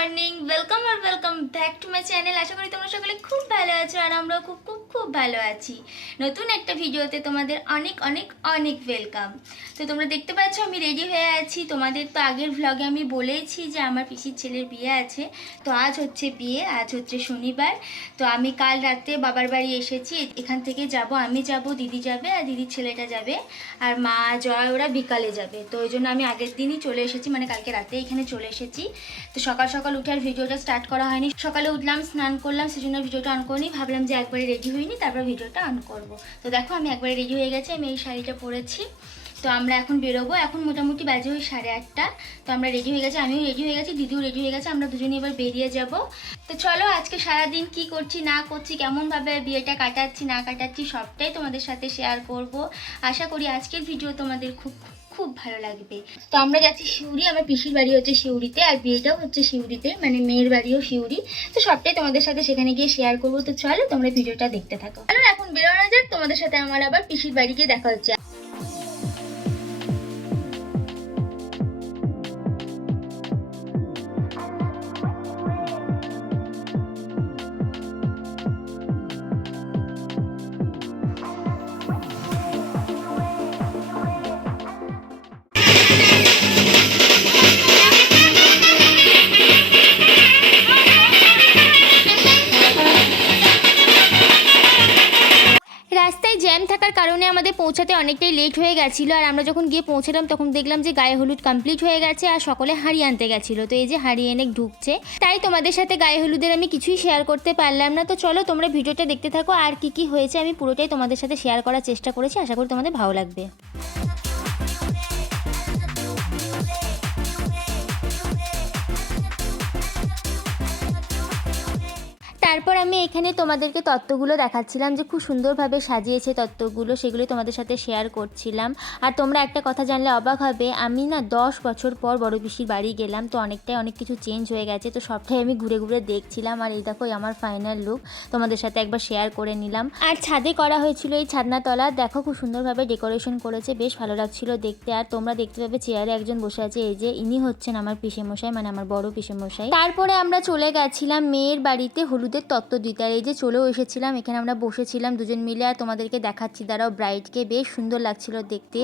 Morning, welcome back to my channel. আশা করি তোমরা সকলে খুব ভালো আছো আর আমরাও খুব খুব খুব ভালো আছি। নতুন একটা ভিডিওতে তোমাদের অনেক অনেক অনেক ওয়েলকাম। তো তোমরা দেখতে পাচ্ছ আমি রেডি হয়ে আছি। তোমাদের তো আগের ভ্লগে আমি বলেইছি যে আমার পিসির ছেলের বিয়ে আছে। তো আজ হচ্ছে বিয়ে, আজ হচ্ছে শনিবার। তো আমি কাল রাতে বাবার বাড়ি এসেছি। এখান থেকে যাব, আমি যাব, দিদি যাবে আর দিদির ছেলেটা যাবে, আর মা জয় ওরা বিকালে যাবে। তো ওই জন্য আমি আগের দিনই চলে এসেছি, মানে কালকে রাতে এখানে চলে এসেছি। তো সকাল সকাল উঠে আর ভিডিওটা স্টার্ট করা হয়নি। সকালে উঠলাম, স্নান করলাম, সেজন্য ভিডিওটা অন করিনি। ভাবলাম যে একবারে রেডি হইনি, তারপর ভিডিওটা অন করব। তো দেখো আমি একবারে রেডি হয়ে গেছি, আমি এই শাড়িটা পরেছি। তো আমরা এখন বেরোবো, এখন মোটামুটি বাজে ওই 8:30। তো আমরা রেডি হয়ে গেছি, আমিও রেডি হয়ে গেছি, দিদিও রেডি হয়ে গেছে। আমরা দুজনে এবার বেরিয়ে যাব। তো চলো আজকে সারাদিন কি করছি না করছি, কেমনভাবে বিয়েটা কাটাচ্ছি না কাটাচ্ছি সবটাই তোমাদের সাথে শেয়ার করব। আশা করি আজকের ভিডিও তোমাদের খুব খুব ভালো লাগবে। তো আমরা যাচ্ছি সিউড়ি, আমার পিসির বাড়ি হচ্ছে সিউড়িতে, আর বিয়েটাও হচ্ছে সিউড়িতে, মানে মেয়ের বাড়িও সিউড়ি। তো সবটাই তোমাদের সাথে সেখানে গিয়ে শেয়ার করবো। তো চলো তোমরা ভিডিওটা দেখতে থাকো। চলো এখন বেরোনো যাক, তোমাদের সাথে আমার আবার পিসির বাড়ি গিয়ে দেখা হচ্ছে। রাস্তায় জ্যাম থাকার কারণে আমাদের পৌঁছাতে অনেকটাই লেট হয়ে গেছিলো। আর আমরা যখন গিয়ে পৌঁছালাম তখন দেখলাম যে গায়ে হলুদ কমপ্লিট হয়ে গেছে আর সকলে হাঁড়ি আনতে গেছিলো। তো এই যে হাঁড়ি এনে ঢুকছে, তাই তোমাদের সাথে গায়ে হলুদের আমি কিছুই শেয়ার করতে পারলাম না। তো চলো তোমরা ভিডিওটা দেখতে থাকো, আর কি কি হয়েছে আমি পুরোটাই তোমাদের সাথে শেয়ার করার চেষ্টা করেছি। আশা করি তোমাদের ভালো লাগবে। তারপর আমি এখানে তোমাদেরকে তত্ত্বগুলো দেখাচ্ছিলাম যে খুব সুন্দরভাবে সাজিয়েছে তত্ত্বগুলো, সেগুলো তোমাদের সাথে শেয়ার করছিলাম। আর তোমরা একটা কথা জানলে অবাক হবে, আমি না 10 বছর পর বড় পিসির বাড়ি গেলাম। তো অনেক কিছু চেঞ্জ হয়ে গেছে। তো সবটাই আমি ঘুরে ঘুরে দেখছিলাম। আর এই দেখো আমার ফাইনাল লুক তোমাদের সাথে একবার শেয়ার করে নিলাম। আর ছাদে করা হয়েছিল এই ছাদনাতলা, দেখো খুব সুন্দরভাবে ডেকোরেশন করেছে, বেশ ভালো লাগছিল দেখতে। আর তোমরা দেখতে পাবে চেয়ারে একজন বসে আছে, এই যে ইনি হচ্ছেন আমার পিসেমশাই, মানে আমার বড় পিসেমশাই। তারপরে আমরা চলে গেছিলাম মেয়ের বাড়িতে হলুদের তত্ত্ব দিতে। আর এই যে চলেও এসেছিলাম, এখানে আমরা বসেছিলাম দুজন মিলে। আর তোমাদেরকে দেখাচ্ছি দাঁড়াও, ব্রাইডকে বেশ সুন্দর লাগছিল দেখতে।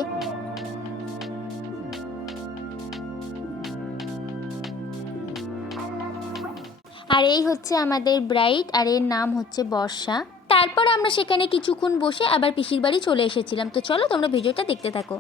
আর এই হচ্ছে আমাদের ব্রাইড, আর এর নাম হচ্ছে বর্ষা। তারপর আমরা সেখানে কিছুক্ষণ বসে আবার পিসির বাড়ি চলে এসেছিলাম। তো চলো তোমরা ভিডিওটা দেখতে থাকো।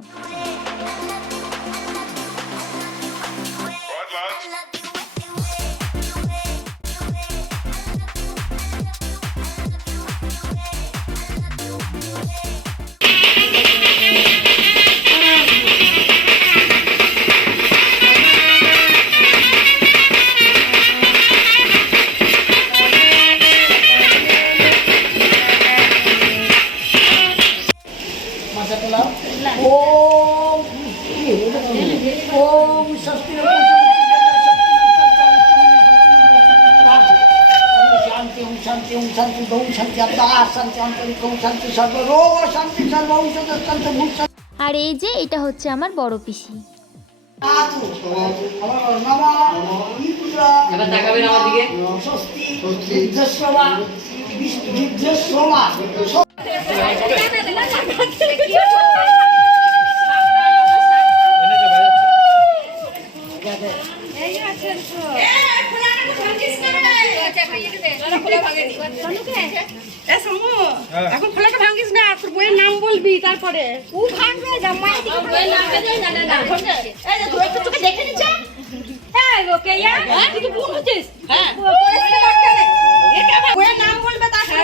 আর এই যে এটা হচ্ছে আমার বড় পিসি। এখন খোলাটা ভাঙিস না, তোর বইয়ের নাম বলবি তারপরে ও ভাঙবে। তোকে দেখে নিচ্ছে বইয়ের নাম বলবে, তারপরে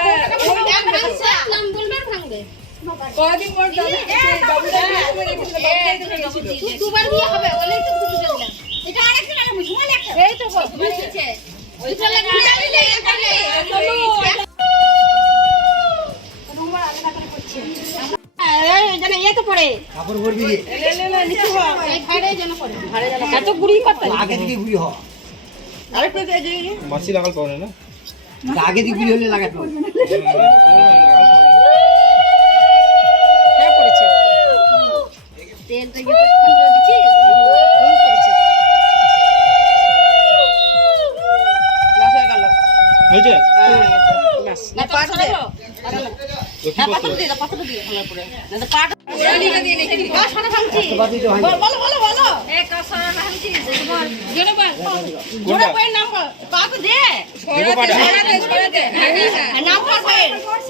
নাম বলবে ভাঙবে। কদিন পর দুবার বিয়ে হবে বলে এটা আরেকজন এই তো এত গুড়ি কথা আগে থেকে গুড়ি হয়। আরেকটা মাছি লাগাল পাওয়া না, আগে থেকে গুড়ি হলে লাগাতে হবে। তেল থেকে দিচ্ছি হয়েছে না পাটা দে তো কি করতে হবে? পাটা দিয়ে ভালো করে না পাটা দিয়ে রেখে দিই সারা ভাঙছি বলো বলো বলো এ কাসারা ভাঙছি জোরে বল জোরে বল নাম পাটা দে দেবো পাটা? ছড়া দে নাম পাটা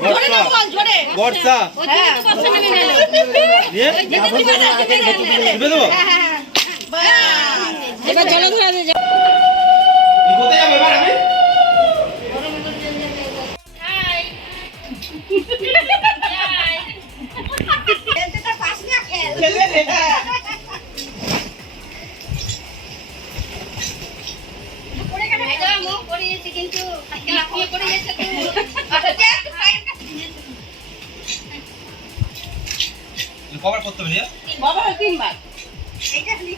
জোরে না বল জোরে বর্ষা হ্যাঁ কষ্ট নেবে না দিয়ে দিবে দেবো এবার জল ধরা দে কি কোথায় যাবো এবার আমি কভার করতে হবে রে বাবা তিনবার এইটা খালি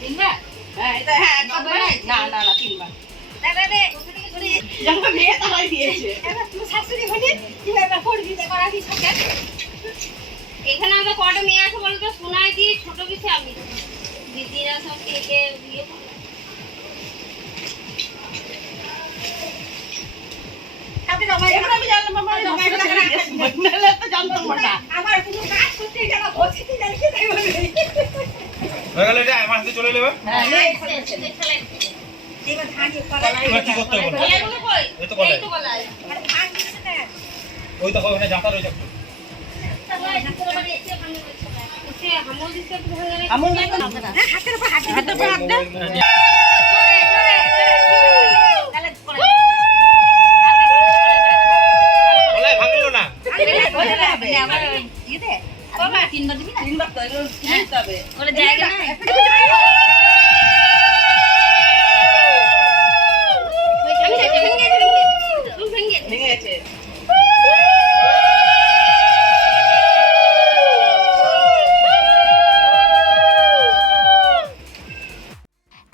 তিনবার হ্যাঁ এটা হ্যাঁ একবার না না না তিনবার দাদা রে যখন মেয়ে তারাই দিয়েছে এবার তুই শাশুড়ি হলি তুই এবার করবি দে করাবি সকে এখানে আমরা কটা মেয়ে আছে বলতো শোনাই দিয়ে ছোট কিছু আমি দিদিরা সব কে কে ইয়ে করে। আপনি জমা এবার আমি জানলাম বাবা জমা এটা নালে তো জানতাম না আমার কোনো কাজ করতে গেল বসিতে জানি কি তাই বলে হয়ে গেল এটা আমার হাতে চলে এলো এবার হ্যাঁ এবার ধান করা এবার কি করতে হবে এগুলো কই এই তো কলাই এই তো গলায় আর ধান দিতে না ওই তো ওখানে জাতা রয়েছে একটু হামল দিতে একটু ভালো লাগে আমল না হাতের উপর হাত হাতের উপর হাত দে কলাই ভাঙলো না তিনবার তো এগুলো দিতে হবে ওরে জায়গা নাই ভেঙে গেছে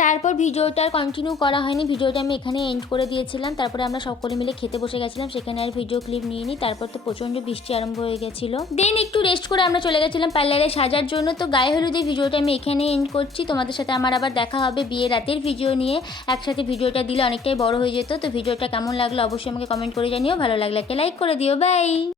তারপর ভিডিওটা আর কন্টিনিউ করা হয়নি, ভিডিওটা আমি এখানে এন্ড করে দিয়েছিলাম। তারপরে আমরা সকলে মিলে খেতে বসে গেছিলাম, সেখানে আর ভিডিও ক্লিপ নিইনি। তারপর তো প্রচণ্ড বৃষ্টি আরম্ভ হয়ে গেছিলো। দেন একটু রেস্ট করে আমরা চলে গেছিলাম পার্লারে সাজার জন্য। তো গায়ে হলুদের ভিডিওটা আমি এখানে এন্ড করছি। তোমাদের সাথে আমার আবার দেখা হবে বিয়ের রাতের ভিডিও নিয়ে। একসাথে ভিডিওটা দিলে অনেকটাই বড় হয়ে যেত। তো ভিডিওটা কেমন লাগলো অবশ্যই আমাকে কমেন্ট করে জানিও, ভালো লাগলে একটা লাইক করে দিও। বাই।